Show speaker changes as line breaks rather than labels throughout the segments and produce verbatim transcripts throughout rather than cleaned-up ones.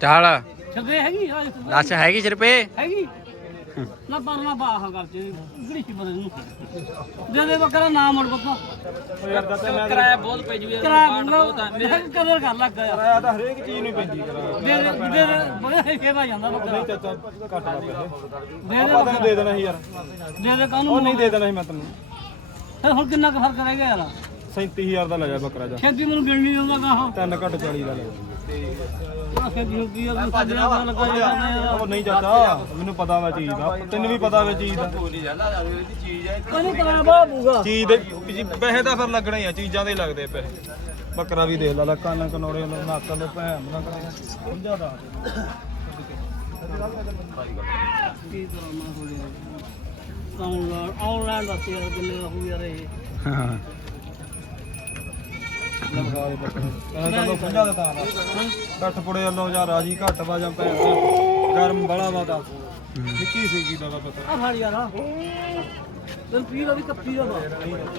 ਚੱਲ
ਛੱਗੇ ਹੈਗੀ
ਦੱਸ ਹੈਗੀ ਸਿਰਪੇ
ਹੈਗੀ ਨਾ ਪਰਨਾ ਬਾਹ ਕਰ ਚ ਗੜੀ ਸੀ ਬਦਲ ਨੂੰ ਦੇ ਦੇ ਬੱਕਰਾ ਨਾ ਮੜ ਬੱਕਾ
ਯਾਰ ਦੱਸ ਮੈਂ
ਕਿਰਾਇਆ ਬਹੁਤ ਪੈ ਜੂ ਯਾਰ ਬਹੁਤ ਆ ਮੇਰੇ ਕਦਰ ਕਰ ਲੱਗ ਗਿਆ
ਕਿਰਾਇਆ ਤਾਂ ਹਰੇਕ ਚੀਜ਼ ਨੂੰ ਪੈਂਦੀ ਕਿਰਾਇਆ
ਦੇ ਦੇ ਦੇ ਦੇ ਬੜੇ ਖੇਵਾ ਜਾਂਦਾ ਬੱਕਰਾ
ਨਹੀਂ ਚਾਚਾ ਘੱਟ ਲਾ ਪੈਸੇ
ਦੇ ਦੇ
ਆਪਾਂ ਤੈਨੂੰ ਦੇ ਦੇਣਾ ਸੀ ਯਾਰ
ਦੇ ਦੇ ਕਾਹਨੂੰ
ਉਹ ਨਹੀਂ ਦੇ ਦੇਣਾ ਸੀ ਮੈਂ ਤੈਨੂੰ
ਫਿਰ ਹੁਣ ਕਿੰਨਾ ਕੁ ਫਰਕ ਰਹਿ ਗਿਆ ਯਾਰ
ਸੈਂਤੀ ਹਜ਼ਾਰ ਦਾ ਲੈ ਜਾ ਬੱਕਰਾ ਜਾ
ਖੇਤੀ ਮੈਨੂੰ ਮਿਲ ਨਹੀਂ ਆਉਂਦਾ ਕਹਾਂ
ਤਿੰਨ ਘੱਟ ਚਾਲੀ ਦਾ ਲੈ
ਆ ਖੇਤੀ ਹੋ ਗਈ ਆ ਭੱਜਣਾ ਲੱਗਾ ਜਾਂਦਾ
ਉਹ ਨਹੀਂ ਚਾਚਾ ਮੈਨੂੰ ਪਤਾ ਵਾ ਚੀਜ਼ ਦਾ ਤੈਨੂੰ ਵੀ ਪਤਾ ਵਾ ਚੀਜ਼ ਦਾ
ਕੋਈ ਕਰਾ ਬਾਬੂਗਾ
ਚੀਜ਼ ਦੇ ਪੈਸੇ ਤਾਂ ਫਿਰ ਲੱਗਣੇ ਹੀ ਆ ਚੀਜ਼ਾਂ ਦੇ ਹੀ ਲੱਗਦੇ ਪੈਸੇ ਬੱਕਰਾ ਵੀ ਦੇਖ ਲਾ ਲਾ ਕੰਨ ਕਨੋੜੇ ਨੱਕ ਦੇ ਭੈਣ ਨਾ ਕਰਾ ਸਮਝਾ ਦਾ
ਕੀ ਕਰਾਂ ਮੈਂ ਹੋ ਗਿਆ ਆਨਲਾਈਨ ਆਨਲਾਈਨ ਦਾ ਤੇਰਾ ਕਿੰਨੇ ਦਾ ਹੋ ਯਾਰ ਇਹ
ਹਾਂ
ਲਗਾ ਦੇ ਬੱਕਰਾ ਚਲੋ ਸਮਝਾ ਦਿੱਤਾ ਘੱਟ ਪੁੜੇ ਵੱਲੋਂ ਜਾਂ ਰਾਜੀ ਘੱਟ ਵਾ ਜਾਂ ਭੈਣ ਗਰਮ ਬੜਾ ਵਾ ਦਾ ਨਿੱਕੀ ਸੀਗੀ ਦਾ ਪਤਾ
ਆ ਫੜ ਯਾਰ ਤੈਨੂੰ ਪੀ ਦਾ ਵੀ ਕੱਪੀ ਦਾ ਉਹ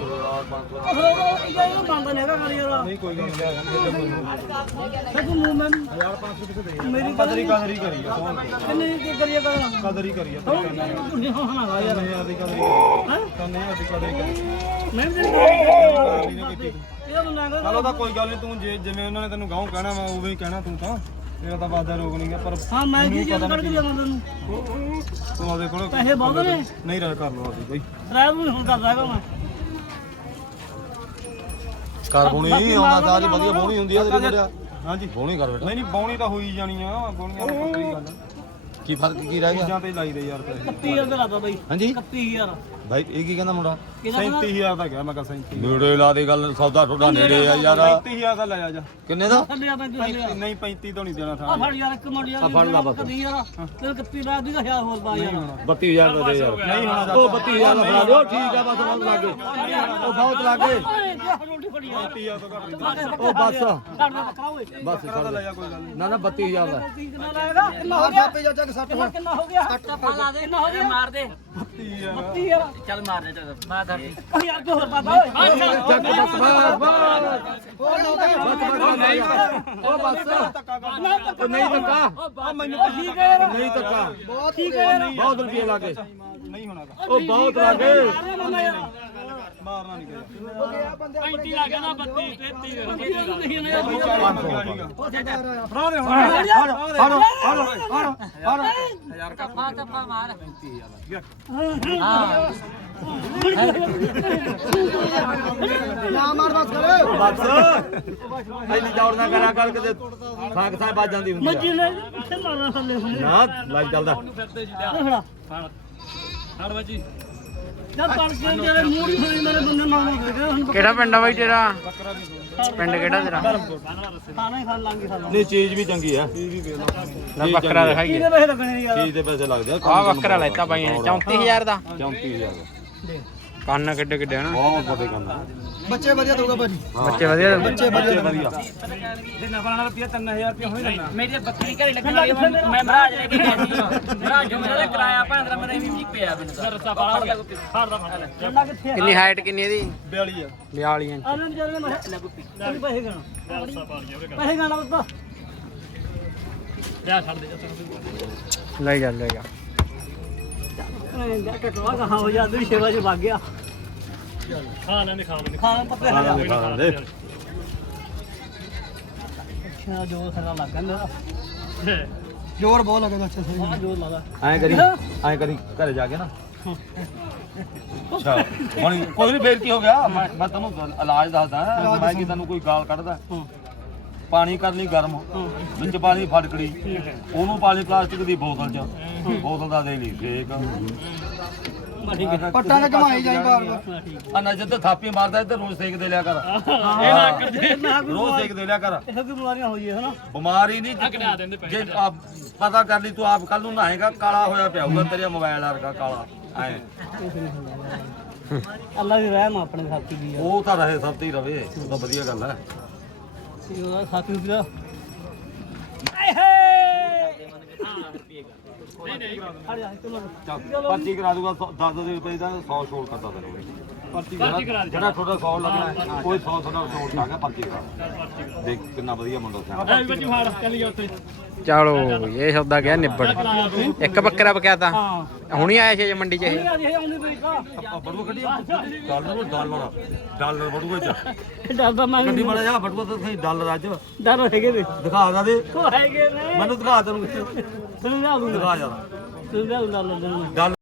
ਇਹ ਮੰਗਦਾ ਨਹੀਂ ਹੈਗਾ ਕਰ ਯਾਰ
ਨਹੀਂ ਕੋਈ ਗੱਲ ਨਹੀਂ
ਤੇ ਤੂੰ ਮੈਂ
ਹਜ਼ਾਰ ਪੰਜ ਸੌ ਕਿਤੇ ਦੇ
ਮੇਰੀ
ਕਦਰੀ ਕਦਰੀ ਕਰੀ ਆ ਸੋਹਣ
ਕਿੰਨੇ ਕੀ ਕਰੀਏ ਕਰਾਂ
ਕਦਰੀ ਕਰੀ ਆ
ਤੂੰ ਹੋਣਾ ਯਾਰ
ਹਜ਼ਾਰ ਦੀ ਕਦਰੀ
ਹੈ
ਕੰਨੇ ਹਜ਼ਾਰ ਦੀ ਕਦਰੀ ਕਰੀ
ਮੈਂ ਵੀ ਤੈਨੂੰ
ਨਹੀਂ ਕੀਤੀ
ਇਹ ਮੰਗਦਾ
ਚਲੋ ਤਾਂ ਕੋਈ ਗੱਲ ਨਹੀਂ ਤੂੰ ਜੇ ਜਿਵੇਂ ਉਹਨਾਂ ਨੇ ਤੈਨੂੰ ਗਾਉਂ ਕਹਿਣਾ ਵਾ ਉਵੇਂ ਹੀ ਕਹਿਣਾ ਤੂੰ ਤਾਂ ਤੇਰਾ ਤਾਂ ਵਾਦਾ ਰੋਕ ਨਹੀਂ ਗਿਆ ਪਰ
ਹਾਂ ਮੈਂ ਕੀ ਜੇ ਕੱਢ ਕੇ ਜਾਵਾਂ ਤੈਨੂੰ
ਤੂੰ ਆਪਦੇ ਕੋਲ
ਪੈਸੇ ਬਹੁਤ ਨੇ
ਨਹੀਂ ਰਹਿ ਕਰ ਲਓ ਅਸੀਂ ਬਈ
ਕਿਰਾਇਆ ਵੀ ਹੁਣ ਕਰਦਾ ਹੈਗਾ ਮੈਂ
ਕਰ ਬੋਣੀ ਆਉਂਦਾ ਸਾਰੀ ਵਧੀਆ ਬੋਣੀ ਹੁੰਦੀ ਆ ਤੇਰੀ ਮੁੰਡਿਆ
ਹਾਂਜੀ
ਬੋਣੀ ਕਰ ਬੇਟਾ
ਨਹੀਂ ਨਹੀਂ ਬੌਣੀ ਤਾਂ ਹੋਈ ਜਾਣੀ ਆ ਬੌਣੀਆਂ ਦੀ ਪੱਕੀ ਗੱਲ
ਕੀ ਫਰਕ ਕੀ ਰਹਿ ਗਿਆ
ਚੀਜ਼ਾਂ ਤੇ ਲਾਈਦੇ ਯਾਰ ਪੈਸੇ
ਇਕੱਤੀ ਹਜ਼ਾਰ ਦਾ ਲਾਦਾ ਬਾਈ
ਹਾਂਜੀ
ਇਕੱਤੀ ਹਜ਼ਾਰ
ਭਾਈ ਇਹ ਕੀ ਕਹਿੰਦਾ ਮੁੰਡਾ
ਸੈਂਤੀ ਹਜ਼ਾਰ ਦਾ ਗਿਆ ਮੈਂ ਕਿਹਾ ਸੈਂਤੀ
ਨੇੜੇ ਲਾ ਦੇ ਗੱਲ ਸੌਦਾ ਥੋੜਾ ਨੇੜੇ ਆ ਯਾਰ
ਪੈਂਤੀ ਹਜ਼ਾਰ ਦਾ ਲੈ ਜਾ ਜਾ
ਕਿੰਨੇ ਦਾ
ਥੱਲੇ ਆ ਪੈਂਤੀ ਥੱਲੇ ਆ
ਨਹੀਂ ਪੈਂਤੀ ਤੋਂ ਨਹੀਂ ਦੇਣਾ
ਆ
ਥਾ
ਫੜ ਯਾਰ ਇੱਕ ਮਿੰਟ ਯਾਰ
ਫੜ ਲਾ ਬਸ।
ਕਦੀ ਯਾਰ ਤੇ ਇਕੱਤੀ ਰਾਤ ਦੀ ਦਾ ਖਿਆਲ ਹੋਰ ਪਾ ਯਾਰ
ਬੱਤੀ ਹਜ਼ਾਰ ਦਾ ਦੇ ਯਾਰ
ਨਹੀਂ ਹੋਣਾ
ਉਹ ਬੱਤੀ ਹਜ਼ਾਰ ਦਾ ਫੜਾ ਦਿਓ ਠੀਕ ਆ ਬਸ ਬਹੁਤ ਲੱਗੇ ਉਹ ਬਹੁਤ ਲੱਗੇ
ਓਏ ਤੇ ਰੋਟੀ ਫੜੀ ਯਾਰ
ਪੈਂਤੀ ਹਜ਼ਾਰ ਤੋਂ ਘੱਟ ਨਹੀਂ
ਉਹ ਬਸ
ਛੱਡ ਦੇ ਬੱਕਰਾ ਓਏ
ਬਸ
ਬੱਕਰਾ
ਛੱਡ
ਲੈ
ਦੇ।
ਜਾ ਕੋਈ ਗੱਲ ਨਹੀਂ
ਨਾ ਨਾ ਬੱਤੀ ਹਜ਼ਾਰ ਦਾ
ਕਿੰਨਾ ਲਾਏਗਾ ਕਿੰਨਾ ਹੋ ਗਿਆ ਕਿੰਨਾ ਕਿੰਨਾ ਹੋ ਗਿਆ ਲਾ ਦੇ ਕਿੰਨਾ ਹੋ ਗਿਆ ਮਾਰ ਦੇ
ਬੱਤੀ ਹਜ਼ਾਰ
ਬੱਤੀ ਯਾਰ ਚੱਲ ਮਾਰ ਦੇ ਚੱਲ ਮਾਰ ਧਰ ਓ ਯਾਰ ਜੋ ਹੋਰ ਬਾਬਾ ਓਏ
ਉਹ ਬਸ ਉਹ ਨਹੀਂ ਧੱਕਾ
ਮੈਨੂੰ ਠੀਕ ਹੈ ਯਾਰ
ਨਹੀਂ ਧੱਕਾ
ਬਹੁਤ ਠੀਕ ਹੈ ਯਾਰ
ਬਹੁਤ ਰੁਪਏ ਲੱਗੇ
ਨਹੀਂ ਹੋਣਾ
ਉਹ ਬਹੁਤ ਲੱਗੇ
ਮਾਰਨਾ ਨਹੀਂ ਗਿਆ
ਪੈਂਤੀ ਲੱਗ ਗਿਆ ਨਾ ਬੱਤੀ ਤੇਤੀ ਨਹੀਂ
ਫੜਾ ਦੇ ਹੁਣ
ਹੜੋ ਹੜੋ ਹੜੋ ਹੜੋ
ਹਜ਼ਾਰ ਕਾ ਪਾ ਟੱਪਾ ਮਾਰ ਪੈਂਤੀ
ਨਾ ਮਾਰ ਬਸ ਕਰ ਬਸ ਐਨੀ ਦੌੜ ਨਾ ਕਰਾ ਕਰ ਕਿਤੇ ਸਾਗ ਸਾਹ ਵੱਜ ਜਾਂਦੀ ਹੁੰਦੀ
ਮੱਜੀ ਨੇ ਕਿੱਥੇ ਮਾਰਨਾ ਥੱਲੇ ਹੁਣ
ਨਾ ਲਾਈਵ ਚੱਲਦਾ
ਫੜਾ ਫੜ ਬੱਜੀ ਜਦ ਤੜ ਕੇ ਤੇਰੇ ਮੂੰਹ ਹੀ ਹੋਈ ਮੇਰੇ ਬੰਦੇ ਨਾਲ ਹੁਣ
ਕਿਹੜਾ ਪਿੰਡ ਆ ਬਾਈ ਤੇਰਾ ਪਿੰਡ ਕਿਹੜਾ ਤੇਰਾ
ਖਾਣਾ ਹੀ ਖਾ ਲਾਂਗੇ ਖਾ ਲਾਂਗੇ
ਨਹੀਂ ਚੀਜ਼ ਵੀ ਚੰਗੀ ਆ
ਲੈ ਬੱਕਰਾ ਦਿਖਾਈਏ
ਕਿਹਦੇ ਪੈਸੇ ਲੱਗਣੇ ਯਾਰ
ਚੀਜ਼ ਦੇ ਪੈਸੇ ਲੱਗਦੇ ਆ
ਆ ਬੱਕਰਾ ਲੈਤਾ ਬਾਈ ਨੇ ਚੌਂਤੀ ਹਜ਼ਾਰ ਦਾ
ਚੌਂਤੀ ਹਜ਼ਾਰ ਦਾ
ਕੰਨ ਕਿੱਡੇ ਕਿੱਡੇ ਹਨਾ
ਬਹੁਤ ਵੱਡੇ ਕੰਮ ਆ
ਬੱਚੇ ਵਧੀਆ ਦਊਗਾ ਭਾਜੀ
ਬੱਚੇ ਵਧੀਆ
ਬੱਚੇ ਵਧੀਆ ਵਧੀਆ
ਜੇ ਨਫਾ ਨਾਲ ਰੁਪਿਆ ਤਿੰਨ ਹਜ਼ਾਰ ਰੁਪਿਆ ਹੋਈ ਲੈਣਾ ਮੇਰੀ ਬੱਕਰੀ ਘਰੇ ਲੱਗਣ ਵਾਲੀ ਮੈਂ ਮਹਾਰਾਜ ਲੈ ਕੇ ਗਿਆ ਸੀ ਮਹਾਰਾਜ ਜੋ ਮੇਰਾ ਕਿਰਾਇਆ ਭਾਂਦਰਾ ਮੇਰਾ ਵੀ ਜੀ ਪਿਆ ਮੈਨੂੰ ਦਾ ਰਸਾ ਬਾਲਾ ਹੋ ਗਿਆ ਫੜਦਾ ਫੜ ਜੰਨਾ ਕਿੱਥੇ
ਕਿੰਨੀ ਹਾਈਟ ਕਿੰਨੀ ਇਹਦੀ
ਬਿਆਲੀ ਆ
ਬਿਆਲੀ ਇੰਚ
ਆਨੰਦ ਵਿਚਾਰੇ ਮੈਂ ਲੈ ਗੁੱਪੀ ਤੈਨੂੰ ਪੈਸੇ ਗਾਣਾ ਪੈਸੇ ਗਾਣਾ ਬੱਤਾ ਲਿਆ ਛੱਡ ਦੇ
ਲੈ ਜਾ ਲੈ ਜਾ
ਜਾ ਟਟਵਾ ਕਹਾਂ ਹੋ ਜਾ ਤੇਰੀ ਸੇਵਾ ਚ ਵਗ ਗਿਆ ਖਾ ਲੈਂਦੇ ਖਾ ਲੈਂਦੇ ਖਾ ਪੱਤੇ ਖਾ
ਖਾਣਾ ਦੇ ਖਾਣਾ ਦੇ
ਅੱਛਾ ਜੋ ਸਾਰਾ ਲੱਗ ਗਿਆ
ਜੋਰ ਬਹੁਤ ਲੱਗਦਾ ਅੱਛਾ ਸਹੀ
ਹਾਂ ਜੋ ਲੱਗਾ
ਐਂ ਕਰੀ ਐਂ ਕਰੀ ਘਰੇ ਜਾ ਕੇ ਨਾ ਅੱਛਾ ਹੁਣ ਕੋਈ ਨਹੀਂ ਫੇਰ ਕੀ ਹੋ ਗਿਆ ਮੈਂ ਮੈਂ ਤੈਨੂੰ ਇਲਾਜ ਦੱਸਦਾ ਮੈਂ ਕੀ ਤੈਨੂੰ ਕੋਈ ਗਾਲ ਕੱਢਦਾ ਪਾਣੀ ਕਰਨੀ ਗਰਮ ਵਿੱਚ ਪਾਣੀ ਫਟਕੜੀ ਉਹਨੂੰ ਪਾਣੀ ਪਲਾਸਟਿਕ ਦੀ ਬੋਤਲ 'ਚ ਬੋਤਲ ਦਾ ਦੇ ਲਈ ਫੇਕ
ਪੱਟਾਂ ਨੇ ਘਮਾਈ ਜਾਈ ਬਾਰ ਬਾਰ
ਆ ਨਜ਼ਰ ਤੇ ਥਾਪੀ ਮਾਰਦਾ ਇੱਧਰ ਰੋਜ਼ ਸੇਕ ਦੇ ਲਿਆ ਕਰ
ਇਹ ਨਾ ਕਰਦੇ ਨਾ
ਰੋਜ਼ ਸੇਕ ਦੇ ਲਿਆ ਕਰ
ਇਹ ਕੋਈ ਬਿਮਾਰੀਆਂ ਹੋ ਜਾਏ ਹਨਾ
ਬਿਮਾਰੀ ਨਹੀਂ ਜੇ ਆਪ ਪਤਾ ਕਰ ਲਈ ਤੂੰ ਆਪ ਕੱਲ ਨੂੰ ਨਹਾਏਗਾ ਕਾਲਾ ਹੋਇਆ ਪਿਆ ਹੋਊਗਾ ਤੇਰੇ ਮੋਬਾਈਲ ਵਰਗਾ ਕਾਲਾ ਐ
ਅੱਲਾ ਦੀ ਰਹਿਮ ਆਪਣੇ ਸਾਥੀ ਦੀ ਆ
ਉਹ ਤਾਂ ਰਹੇ ਸਭ ਤੇ ਹੀ ਰਵੇ ਉਹ ਤਾਂ ਵਧੀਆ ਗੱਲ ਹੈ
ਤੇ ਉਹਦਾ ਸਾਥੀ ਦਾ ਆਏ ਹੇ ਨਹੀਂ ਨਹੀਂ ਹਟ ਜਾ ਤੂੰ
ਚੱਲ ਪਰਚੀ ਕਰਾ ਦੂਗਾ ਦਸ ਦਸ ਰੁਪਏ ਦਾ ਸੌ ਛੋੜ ਕਰਦਾ ਤੈਨੂੰ
ਪਰਚੀ
ਜਿਹੜਾ ਜਿਹੜਾ ਤੁਹਾਡਾ ਸੌ ਲੱਗਣਾ ਕੋਈ ਸੌ ਤੁਹਾਡਾ ਸੌ ਆ ਗਿਆ ਪਰਚੀ ਕਰਾ ਦੇਖ ਕਿੰਨਾ ਵਧੀਆ ਮੁੰਡਾ ਸਿਆਣਾ
ਐ ਬੱਚੀ ਫਾੜ ਚੱਲ ਗਿਆ ਉੱਥੇ
ਚਲੋ ਇਹ ਸੌਦਾ ਗਿਆ ਨਿਬੜ ਇੱਕ ਬੱਕਰਾ ਬਕਿਆ ਤਾਂ
ਹਾਂ
ਹੁਣੀ ਆਇਆ ਸੀ ਮੰਡੀ 'ਚ ਇਹ
ਇਹ ਆਦੀ ਆਉਂਦੀ ਤਰੀਕਾ
ਆਪਾਂ ਬੜੂਆ ਕੱਢੀ ਡਾਲਰ ਡਾਲਰ ਡਾਲਰ ਬੜੂਆ ਚ
ਡਰਦਾ ਮੈਂ
ਗੱਡੀ ਬੜਾ ਜਾ ਬੜੂਆ ਤਾਂ ਸਹੀ ਡਾਲਰ ਅੱਜ
ਡਰ ਹੈਗੇ ਨੇ
ਦਿਖਾ ਦਾ ਦੇ
ਉਹ ਹੈਗੇ ਨੇ
ਮੈਨੂੰ ਦਿਖਾ ਤੈਨੂੰ
ਸੁਣ ਲਿਆ ਦੂੰਗਾ
ਦਿਖਾ ਜਾ
ਸੁਣ ਲਿਆ ਦੂੰਗਾ
ਡਾਲਰ